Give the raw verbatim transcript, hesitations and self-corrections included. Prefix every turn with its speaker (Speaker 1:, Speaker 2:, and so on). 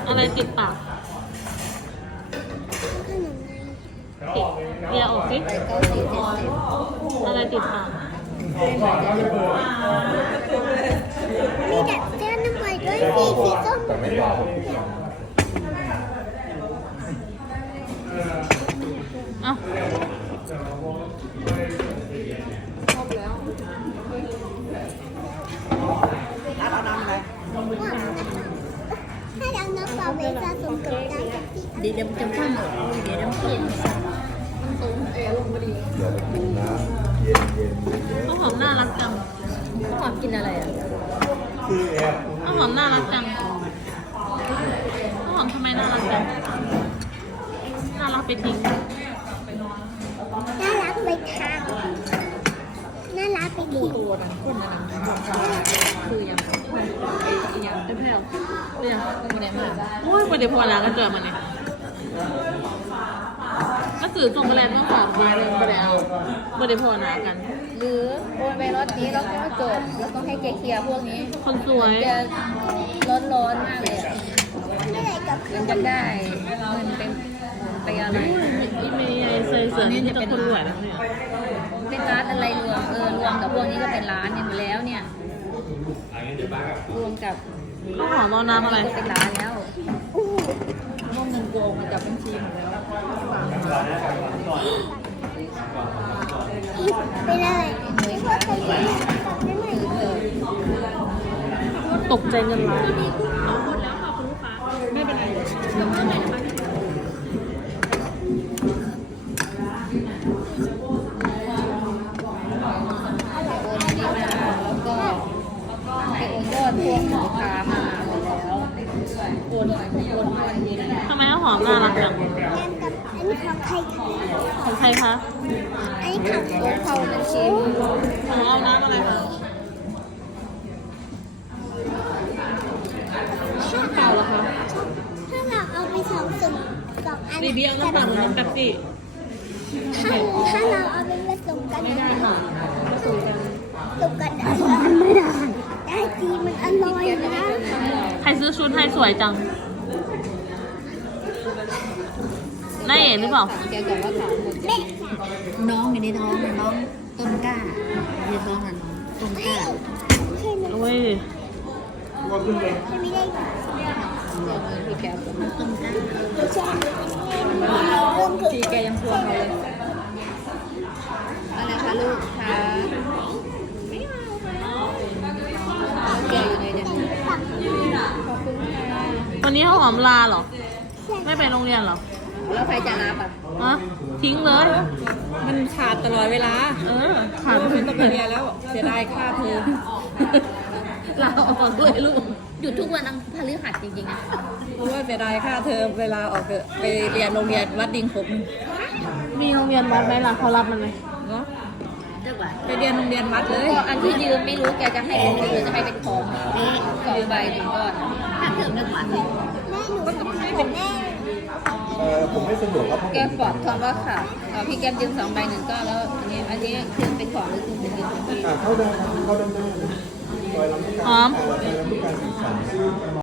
Speaker 1: อะไรติดปากติดเรียออกสิ
Speaker 2: ไปเก้าสี่เจ็ดสิบ
Speaker 1: อะไรติดปาก
Speaker 3: มีดัดแก้น้ำมันด้วยสีสีส้ม
Speaker 1: เอ้า
Speaker 2: เอาน้ำอะไร
Speaker 3: ถ้าเราน้ำเปล่าไปผสมกับน้ำกะทิ
Speaker 2: เดี๋ยวจะข้ามเดี๋ยวน้ำเปลี่ยน
Speaker 1: ข้าวหอมน่ารักจัง
Speaker 2: ข้าวหอมกินอะไรอ่ะ
Speaker 1: ข้าวหอมน่ารักจังข้าวหอมทำไมน่ารักจังน่ารักไปทิ้ง
Speaker 3: น่ารักไปทางน่ารักไปทิ้ง
Speaker 2: ตัวนั้นคนนั้นคือยังไอ้ยังไอ้แพลวคือยังคนไหนมา
Speaker 1: โอ้ยประเดี๋ยวพอแล้วกันเจอมันนี่ก็สื่อส่งไปแล้วต้องฝากมาเลยประเดี๋ยวประเดี๋ยวพอแล้วกัน
Speaker 2: หรือโอนไปรถนี้แล้วก็จบแล้วต้องให้แกเคลียร์พวกนี้
Speaker 1: คนสวย
Speaker 2: จะร้อนร้อนมากเลยอ่ะ
Speaker 3: ไม่ได้กับ
Speaker 2: มันจะได้เงินเป็นไปอะไร
Speaker 1: อีเมย์เซยเสือนี่จะคนรวยนะเนี่ย
Speaker 2: เป็นร้านอะไรรวมเออรวมกับพวกนี้ก็เป็นร้านเนี่ยอยู่แล้วเนี่ยรวมกับ
Speaker 1: ข้าวหอมเอาน้ำอะไร
Speaker 2: ก็เป็นร้านแล้วพวกเงินโกงมาจากบัญชีหมดแล้ว
Speaker 3: เป็นอะไรไม่พอใจเลยกับได้ไหม
Speaker 1: ตกใจเงินล้าน
Speaker 2: ไม่เป็นไรโอนนี้มาแล้วก็ไปโอนยอดพวกลูกค้ามาหมดแล้วโอนโอนวันนี้นะ
Speaker 1: ทำไมข้าวหอมน่ารักจัง
Speaker 3: แกมกับอันนี้ของใครคะ
Speaker 1: ของใครคะ
Speaker 3: อันนี้ของ
Speaker 2: โอนเข้าบัญชี
Speaker 1: หนูเอาน้ำอะไรคะ
Speaker 3: ถ้า
Speaker 1: เปล่า
Speaker 3: เรา
Speaker 1: เหรอคะ
Speaker 3: ถ้าเราเอาไปสองสุ่มสองอัน
Speaker 1: ดีเบี้ยวน้ำเปล่าหรือน้ำแป๊บซี่
Speaker 3: ถ้าถ้าเราเอาไปผสมกัน
Speaker 1: ไม่ได้ค่ะผสมกัน
Speaker 3: ผสมกันได้ไม่ได้ได้จริงมันอร่อยนะ
Speaker 1: ใครซื้อชุดให้สวยจังน่าเอ๋หรือเปล่า
Speaker 2: แกก่อนว่าถามหมด
Speaker 3: แม่
Speaker 2: น้องอยู่ในท้องนะน้องต้นกล้าอยู่ในท้องนะน้องต้นกล้า
Speaker 3: ใช่ไหม
Speaker 1: โอ้ย
Speaker 3: ใช่ไม่ได้
Speaker 2: เดี๋ยวมือพี่แกผมต้นกล้า
Speaker 3: ใช่เริ่มถึง
Speaker 2: พี่แกยังพวงเลยอะไรคะลูกคะแกอยู่ในเดือนนี้ขอบคุณค่ะ
Speaker 1: วันนี้ข้าวหอมลาเหรอ ไม่ไปโรงเรียนเหรอ
Speaker 2: แล้วใครจะรับอ่ะ
Speaker 1: ฮะทิ้งเลย
Speaker 4: มันขาดตลอดเวลา
Speaker 1: เออขาด
Speaker 4: ไม่
Speaker 1: ไป
Speaker 4: ต้องไปเรียนแล้วเสียดายค่าเทอม
Speaker 1: ลาออกเลยลูก
Speaker 2: หยุดทุกวันอังพฤหัสจริงๆนะ
Speaker 4: เพราะว่าเสียดายค่าเทอมเวลาออกเถอะไปเรียนโรงเรียนวัดดิงขม
Speaker 1: มีโรงเรียนวัดไหมล่ะเขารับมันไหม
Speaker 4: เนาะ
Speaker 2: เรียกว่า
Speaker 4: ไปเรียนโรงเรียนวัดเลย
Speaker 2: ก็อันที่ยืมไม่รู้แกจะให้เป็นหรือจะให้เป็นของนี่สองใบหนึ่งก้อนถ้าถึงเรื่องหวานเนี่ย
Speaker 3: แม่หนูทำเหมือนแม่
Speaker 5: เออผมไม่สะดวกครับเพราะ
Speaker 2: แก
Speaker 5: ผม
Speaker 2: ปลอบทอนว่าค่ะตอนพี่แกยืมสองใบหนึ่งก้อนแล้วอันนี้อันนี้คือเป็นของหรือคือเป็นเงินของพี่
Speaker 5: อ่าเข้าได้ครับเข้าได้ได้นะซอยลำลูกกา
Speaker 1: หอม
Speaker 5: ซอยลำลูกกาสิบสาม